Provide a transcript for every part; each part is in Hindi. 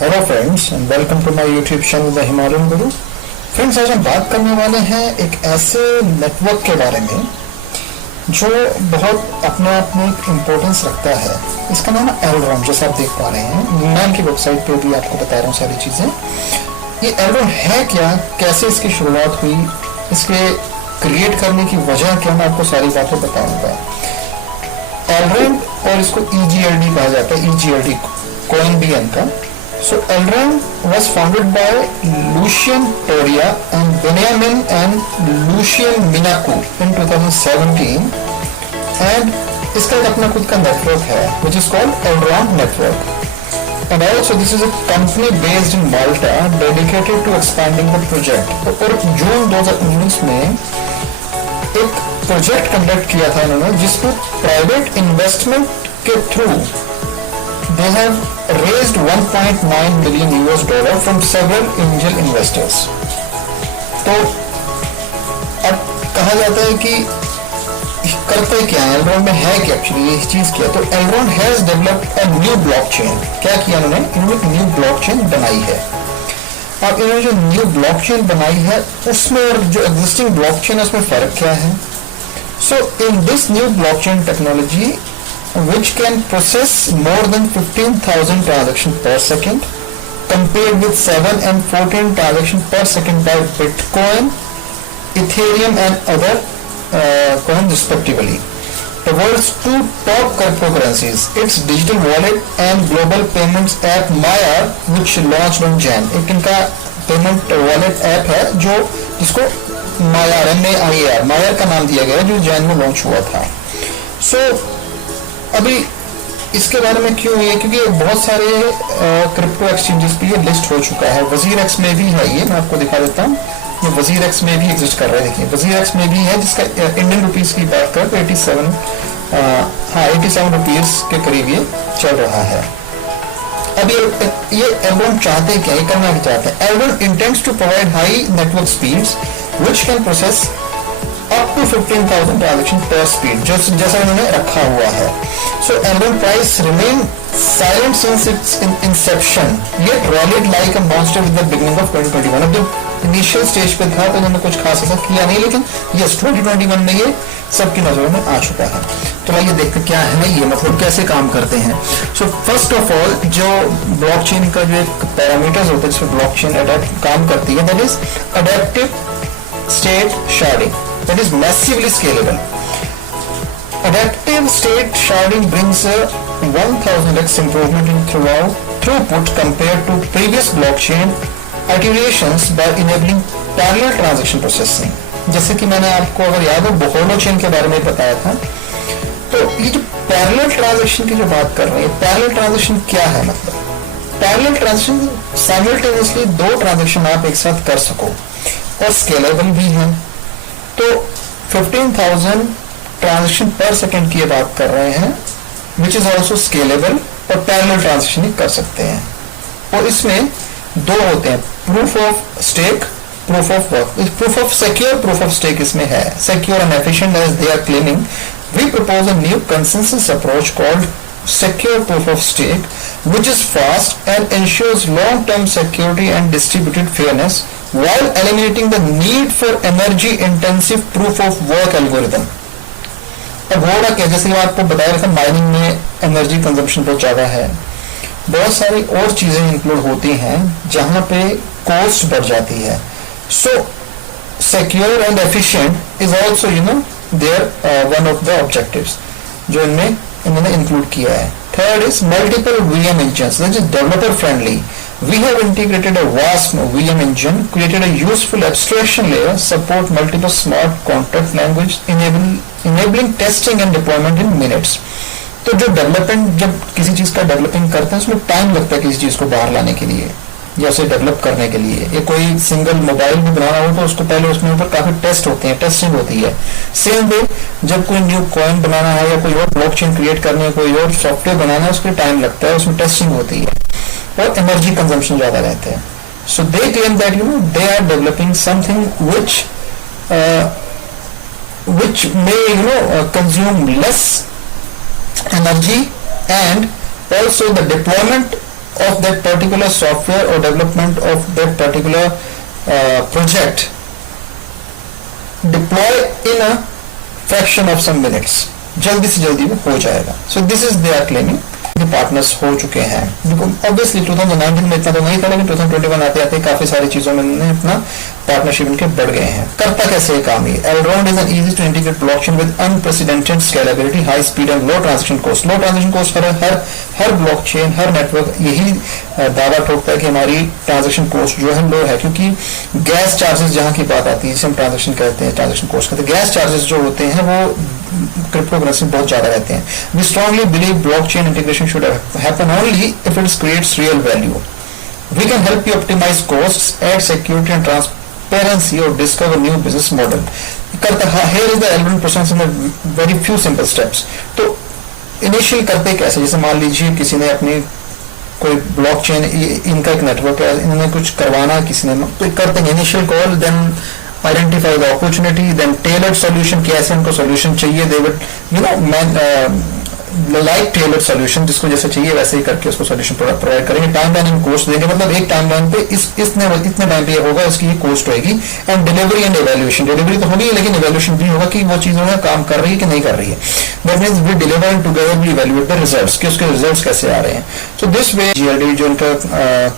Hello friends and welcome to my YouTube channel the Himalayan Guru. Friends, आज हम बात करने वाले हैं एक ऐसे नेटवर्क के बारे में जो बहुत अपने आप में एक इम्पोर्टेंस रखता है। इसका नाम है एलरॉन। जैसे आप देख पा रहे हैं, मैन की वेबसाइट पे भी आपको बता रहा हूँ सारी चीज़ें। ये एलरॉन है क्या, कैसे इसकी शुरुआत हुई, इसके क्रिएट करने की वजह क्या, मैं आपको सारी बातें बताऊंगा। एलरॉन, और इसको EGLD कहा जाता है, EGLD कॉइन भी इनका। So Elrond was founded by Lucian Toria and Benjamin and Lucian Minaku in 2017, and इसका एक अपना खुद का नेटवर्क है which is called Elrond Network, and also this is a company based in Malta dedicated to expanding the project। और जून 2019 में एक प्रोजेक्ट कंडक्ट किया था इन्होंने जिसमें प्राइवेट इन्वेस्टमेंट के through they have raised 1.9 million US dollar from several angel investors। तो अब कहा जाता है कि करते क्या है, एलरॉन में है क्या एक्चुअली, ये चीज क्या है। तो Elrond has developed a new blockchain. क्या किया इन्होंने एक न्यू ब्लॉकचेन बनाई है। अब इन्होंने जो न्यू ब्लॉकचेन बनाई है उसमें और जो एग्जिस्टिंग ब्लॉकचेन है उसमें फर्क क्या है। So in this new blockchain technology which can process more than 15,000 transactions per second, compared with 7 and 14 transactions per second by Bitcoin, Ethereum and other coins respectively. The world's two top cryptocurrencies, its digital wallet and global payments app Maya, which launched on Jan। एक इनका पेमेंट वॉलेट ऐप है जो जिसको मायर, MAIR, मायर का नाम दिया गया, जो जैन में लॉन्च हुआ था। सो अभी इसके बारे में क्यों है, क्योंकि बहुत सारे क्रिप्टो एक्सचेंजेस पे ये लिस्ट हो चुका है। WazirX में भी है, ये मैं आपको दिखा देता हूँ। ये WazirX में भी एग्जिस्ट कर रहा है। देखिए WazirX में भी है, जिसका इंडियन रुपीस की बात करें तो 87 रुपीस के करीब ये चल रहा है। अब ये एलरॉन चाहते क्या, ये करना क्या चाहते हैं। Elrond intends to provide high network speeds which can process up to 15,000 transaction per speed, जैसा इन्होंने रखा हुआ है। So Elrond price remain silent since its inception, yet rallied like a monster with the beginning of 2021। अब जब इनिशियल स्टेज पे था तो इन्होंने कुछ खास ऐसा किया नहीं, लेकिन यस 2021 में ये सबकी नजरों में आ चुका है। तो आइए देखते क्या है ये, मतलब कैसे काम करते हैं। सो फर्स्ट ऑफ ऑल, जो ब्लॉकचेन का जो एक पैरामीटर्स होते हैं जिसमें ब्लॉकचेन अडेप्ट काम करती है, that is adaptive state sharding, that is massively scalable। Adaptive state sharding brings a 1000x improvement in throughput compared to previous blockchain iterations by enabling parallel transaction processing। जैसे कि मैंने आपको अगर याद हो होलोचेन के बारे में बताया था, तो ये जो पैरेलल ट्रांजैक्शन की जो बात कर रहे हैं, पैरेलल ट्रांजैक्शन क्या है, मतलब पैरेलल ट्रांजैक्शन साइमल्टेनियसली दो ट्रांजैक्शन आप एक साथ कर सको और स्केलेबल भी है। तो 15,000 ट्रांजैक्शन पर सेकंड की बात कर रहे हैं, विच इज ऑल्सो स्केलेबल, और पैरेलल ट्रांजैक्शन ही कर सकते हैं। और इसमें दो होते हैं, proof of stake, proof of work. Proof of secure, proof of stake इसमें है। Secure and efficient as they are claiming, we propose a new consensus approach called secure proof of stake, which is fast and ensures long-term security and distributed fairness while eliminating the need for energy-intensive proof of work algorithm। अब हो रहा क्या, जैसे आपको बताया था माइनिंग में एनर्जी कंजम्पशन बहुत ज़्यादा है, बहुत सारी और चीज़ें इंक्लूड होती हैं जहाँ पे कॉस्ट बढ़ जाती है। So secure and efficient is also there one of the objectives जो इनमें इन्होंने इंक्लूड किया है। Third is multiple VM engines, that is developer friendly। We have integrated a vast VM engine, created a useful abstraction layer, support multiple smart contract language, enabling testing and deployment in minutes। तो जो डेवलपमेंट, जब किसी चीज का डेवलपिंग करते हैं उसमें टाइम लगता है किसी चीज को बाहर लाने के लिए या उसे डेवलप करने के लिए। ये कोई सिंगल मोबाइल भी बनाना हो तो उसको पहले उसमें ऊपर काफी टेस्ट होते हैं, टेस्टिंग होती है। सेम वे जब कोई न्यू कॉइन बनाना है या कोई और ब्लॉकचेन क्रिएट करनी है, कोई और सॉफ्टवेयर बनाना है, उसमें टाइम लगता है, उसमें टेस्टिंग होती है और एनर्जी कंजम्पशन ज्यादा रहते हैं। So they claim that they are developing something which may consume less energy, and also the deployment of that particular software or development of that particular project deploy in a fraction of some minutes, जल्दी से जल्दी में हो जाएगा. So this is they are claiming partners हो चुके हैं. ऑब्वियसली 2019 में इतना तो नहीं था, लेकिन 2021 आते आते काफी सारी चीजों में उन्होंने अपना पार्टनरशिप इनके बढ़ गए हैं. करता कैसे ये काम? ये Elrond is an easy to integrate blockchain with unprecedented scalability, high speed and low transaction cost. Low transaction cost her blockchain, her network यही दावा ठोकता है कि हमारी ट्रांजेक्शन कॉस्ट जो है लो है, क्योंकि गैस चार्जेस जहां की बात आती है, जिसे हम ट्रांजेक्शन कहते हैं, ट्रांजेक्शन कॉस्ट कहते हैं, गैस चार्जेस जो होते हैं वो क्रिप्टोकरेंसी बहुत ज्यादा रहते हैं. We strongly believe blockchain integration should happen only if it creates real value. We can help you optimize costs, add security and transparency और discover new business model. Here is the Elrond process in very few simple steps. तो इनिशियल करते कैसे? जैसे मान लीजिए किसी ने अपनी कोई ब्लॉकचेन, इनका एक नेटवर्क है, इन्होंने कुछ करवाना, किसी ने तो करते हैं initial call, then identify the opportunity, then tailored solution, कैसे उनको solution चाहिए, they would like tailored solution, जिसको जैसे चाहिए वैसे ही करके उसको solution प्रोवाइड करेंगे. टाइमलाइन इन कोस्ट देंगे, मतलब एक टाइमलाइन पे इतने टाइम पे ये होगा, इसकी ये कोस्ट होगी. And delivery and evaluation, delivery तो होगी लेकिन इवैल्यूएशन भी होगा कि वो चीज जो है काम कर रही है कि नहीं कर रही है. That means we deliver and together we evaluate the results, कि उसके रिजल्ट्स कैसे आ रहे हैं. सो दिस वे GLD जो इनका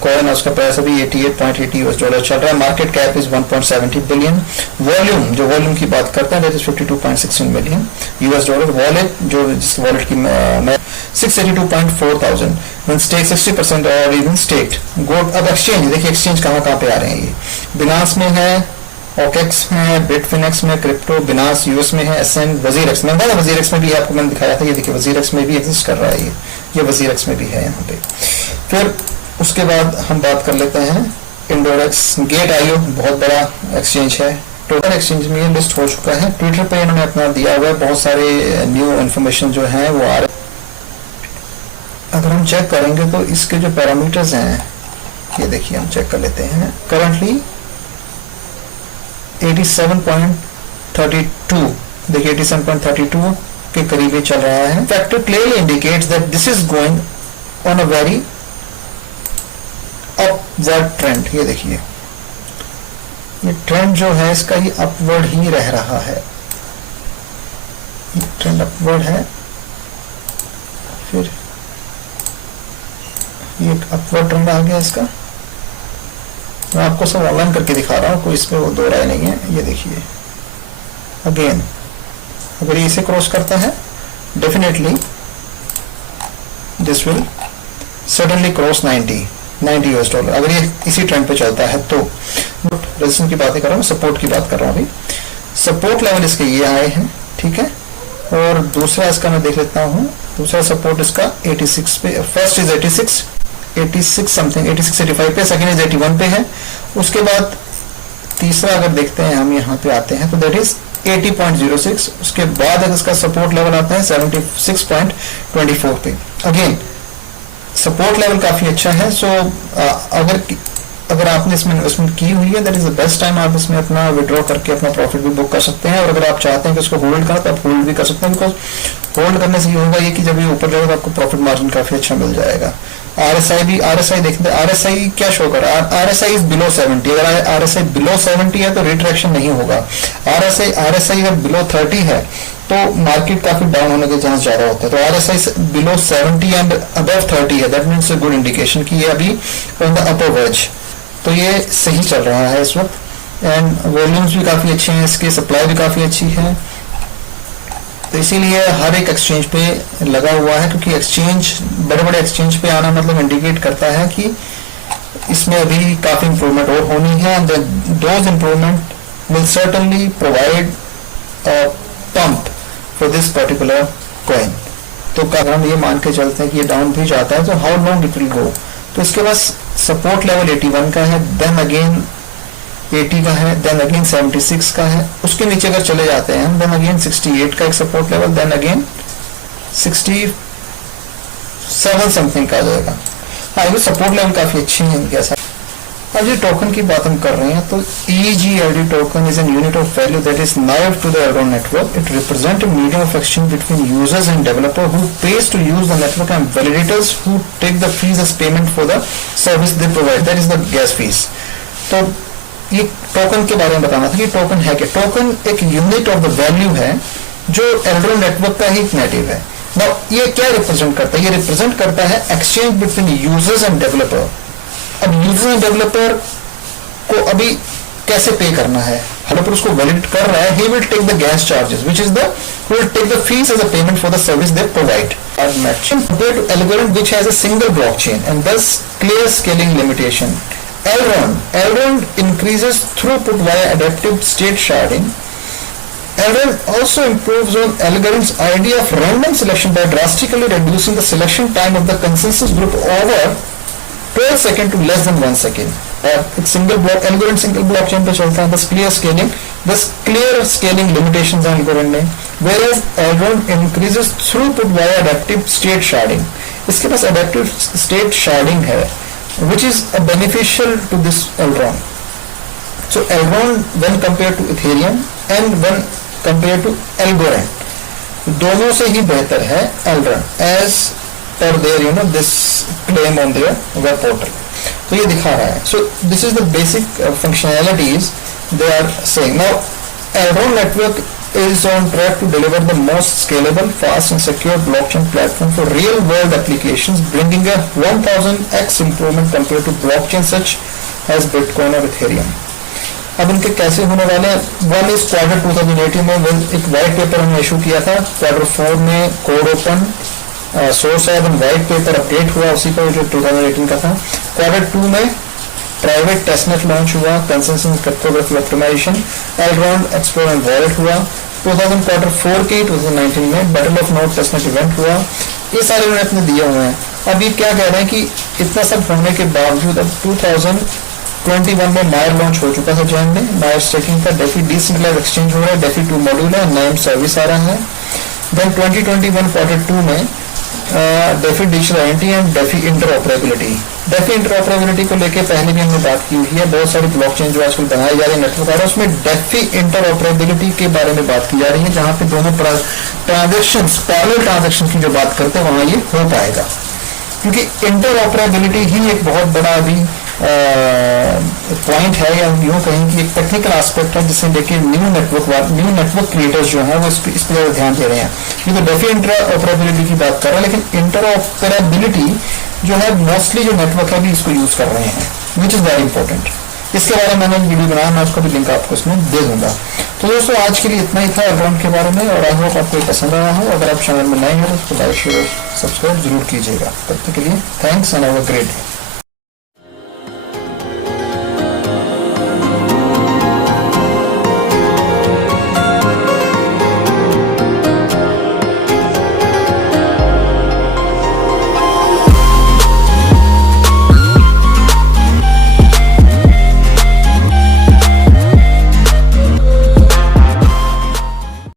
कॉइन है उसका प्राइस अभी $88.80 चल रहा है. Market cap is 1.70 billion. Volume, जो वॉल्यूम की बात करते हैं, दैट इज $52.16 मिलियन. वॉलेट, जो जिस वॉलेट की 682.4 thousand, when stake 60% or even staked. Gold. अब एक्सचेंज देखिए, एक्सचेंज कहाँ पे आ रहे हैं. ये बिनास में है, OKEX में, बिटफिनेक्स में, क्रिप्टो, बिनास US में है, Ascend, WazirX में. WazirX में भी आपको मैंने दिखाया था, ये देखिए WazirX में भी एग्जिस्ट कर रहा है. ये WazirX में भी है यहाँ पे. फिर उसके बाद हम बात कर लेते हैं Indorex. Gate.io बहुत बड़ा एक्सचेंज है. टोटल एक्सचेंज में ये लिस्ट हो चुका है. ट्विटर पे इन्होंने अपना दिया हुआ है, बहुत सारे न्यू इन्फॉर्मेशन जो है वो आ रहे. अगर हम चेक करेंगे तो इसके जो पैरामीटर्स हैं, ये देखिए हम चेक कर लेते हैं. करंटली 87.32, देखिए 87.32 के करीब चल रहा है. Factor clearly indicates that this is going on a very upward trend. ये देखिए, ये ट्रेंड जो है इसका ये अपवर्ड ही रह रहा है. ये ट्रेंड अपवर्ड है. फिर ये अपवर्ड ट्रेंड आ गया इसका. मैं आपको सब ऑनलाइन करके दिखा रहा हूँ, कोई इस पे वो दो राय नहीं है. ये देखिए अगेन, अगर ये इसे क्रॉस करता है, definitely this will suddenly cross 90 $90. अगर ये इसी ट्रेंड पे चलता है तो. रेजिस्टेंस की बात नहीं कर रहा हूँ, सपोर्ट की बात कर रहा हूँ. अभी सपोर्ट लेवल इसके ये आए हैं, ठीक है. और दूसरा इसका मैं देख लेता हूँ. दूसरा सपोर्ट इसका 86 पे, फर्स्ट इज 86 समथिंग, 86.85 पे, सेकंड इज 81 पे है. उसके बाद तीसरा अगर देखते हैं हम, यहाँ पे आते हैं तो दैट इज 80.06. उसके बाद अगर इसका सपोर्ट लेवल आता है 76.24 पे. अगेन सपोर्ट लेवल काफी अच्छा है. सो अगर आपने इसमें इन्वेस्टमेंट की हुई है, that is the best time. आप इसमें अपना विड्रॉ करके अपना प्रॉफिट भी बुक कर सकते हैं. और अगर आप चाहते हैं कि उसको होल्ड करें तो आप होल्ड भी कर सकते हैं, बिकॉज होल्ड करने से ये होगा ये कि जब ये ऊपर जाएगा तो आपको प्रॉफिट मार्जिन काफी अच्छा मिल जाएगा. RSI देखते हैं. RSI क्या शो कर रहा है? RSI is below 70. अगर RSI बिलो 70 है तो रिट्रैक्शन नहीं होगा. RSI अगर बिलो 30 है तो मार्केट काफी डाउन होने के चांस ज्यादा होते हैं. तो RSI बिलो 70 एंड अबव 30 है, that means a good indication कि ये अभी ऑन द अपर वर्ज. तो ये सही चल रहा है इस वक्त. एंड वॉल्यूम्स भी काफी अच्छे हैं इसके, सप्लाई भी काफी अच्छी है. तो इसीलिए हर एक एक्सचेंज पे लगा हुआ है, क्योंकि एक्सचेंज, बड़े बड़े एक्सचेंज पे आना मतलब इंडिकेट करता है कि इसमें अभी काफी इंप्रूवमेंट और होनी है. And those improvement will certainly provide a pump for this particular coin. तो अगर हम ये मान के चलते हैं कि ये डाउन भी जाता है तो how long it will go. तो इसके पास सपोर्ट लेवल 81 का है, देन अगेन 80 का है, देन अगेन 76 का है. उसके नीचे अगर चले जाते हैं, देन अगेन 68 का एक support level, then again 67 something का आ जाएगा. हाँ, ये सपोर्ट लेवल काफी अच्छी है इनके साथ. अब ये टोकन की बात हम कर रहे हैं तो EGLD token is an unit of value that is native to the Elrond network. It represent a medium of exchange between users and developer who pays to use the network and validators who take the fees as payment for the service they provide, that is the gas fees. तो ये टोकन के बारे में बताना था कि टोकन है क्या. टोकन एक यूनिट ऑफ द वैल्यू है जो एल्रोन नेटवर्क का ही नेटिव है. नाउ ये क्या रिप्रेजेंट करता है? ये रिप्रेजेंट करता है exchange between users and developer. अब यूजर एंड डेवलपर को अभी कैसे पे करना है? डेवलपर उसको वैलिडेट कर रहा है, he will take the gas charges which is the he will take the fees as a payment for the service they provide. Are matching compared to algorithm which has a single blockchain and thus clear scaling limitation. Elrond increases throughput via adaptive state sharding. Elrond also improves on algorithm's idea of random selection by drastically reducing the selection time of the consensus group over 12 second to less than 1 second. और एक single block algorithm single blockchain पे चलता है. बस क्लियर स्केलिंग लिमिटेशंस हैं एल्गोरिथम में. Whereas algorithm increases throughput via adaptive state sharding. इसके पास एडेप्टिव स्टेट शार्डिंग है which is beneficial to this algorithm. So algorithm when compare to Ethereum and when compare to algorithm दोनों से ही बेहतर है algorithm as per their this claim on their web portal. तो ये दिखा रहा है. So this is the basic functionalities they are saying. Now Elrond network is on track to deliver the most scalable, fast and secure blockchain platform for real world applications, bringing a 1000x improvement compared to blockchain such as Bitcoin or Ethereum. अब इनके कैसे होने वाले हैं? वन इज क्वार्टर 2018 में एक व्हाइट पेपर हमने इशू किया था. क्वार्टर 4 में कोड ओपन सोर्स है, व्हाइट पेपर अपडेट हुआ उसी का जो 2018 का था. क्वार्टर 2 में प्राइवेट टेस्टनेट लॉन्च हुआ, consensus cryptography optimization, Elrond explore and wallet हुआ. क्वार्टर 4 के 2019 में battle of node testnet event हुआ. ये सारे उन्होंने अपने दिए हुए हैं. अब ये क्या कह रहे हैं कि इतना सब होने के बावजूद अब 2021 में मायर लॉन्च हो चुका था जैन में. मायर स्टेकिंग का डेफी डिसेंट्रलाइज्ड एक्सचेंज हो रहा है, डेफी 2 मॉड्यूल है, नाइम सर्विस आ रहा है. देन 2021 क्वार्टर 2 में DeFi digital identity and DeFi interoperability. DeFi interoperability को लेके पहले भी हमने बात की हुई है. बहुत सारी ब्लॉकचेन जो आजकल बनाई जा रही है नेटवर्क आ रहा है उसमें डेफी इंटरऑपरेबिलिटी के बारे में बात की जा रही है, जहां पे दोनों ट्रांजेक्शन पैरेलल ट्रांजेक्शन की जो बात करते हैं वहां ये हो पाएगा. क्योंकि इंटरऑपरेबिलिटी ही एक बहुत बड़ा अभी पॉइंट है, या यूँ कहें कि एक टेक्निकल एस्पेक्ट है जिससे लेके न्यू नेटवर्क क्रिएटर्स जो हैं वो इस पर ध्यान दे रहे हैं. ये तो डेफी इंटरऑपरेबिलिटी की बात कर रहे हैं, लेकिन इंटरऑपरेबिलिटी जो है मोस्टली जो नेटवर्क है भी इसको यूज कर रहे हैं, विच इज वेरी इंपॉर्टेंट. इसके बारे में मैंने वीडियो बनाया, मैं उसका भी लिंक आपको इसमें दे दूंगा. तो दोस्तों आज के लिए इतना ही था एल्रोंड के बारे में, और आई होप आपको पसंद आया हो. अगर आप चैनल में नए हैं तो उसको लाइक शेयर सब्सक्राइब जरूर कीजिएगा. तब तक के लिए thanks and have a great day.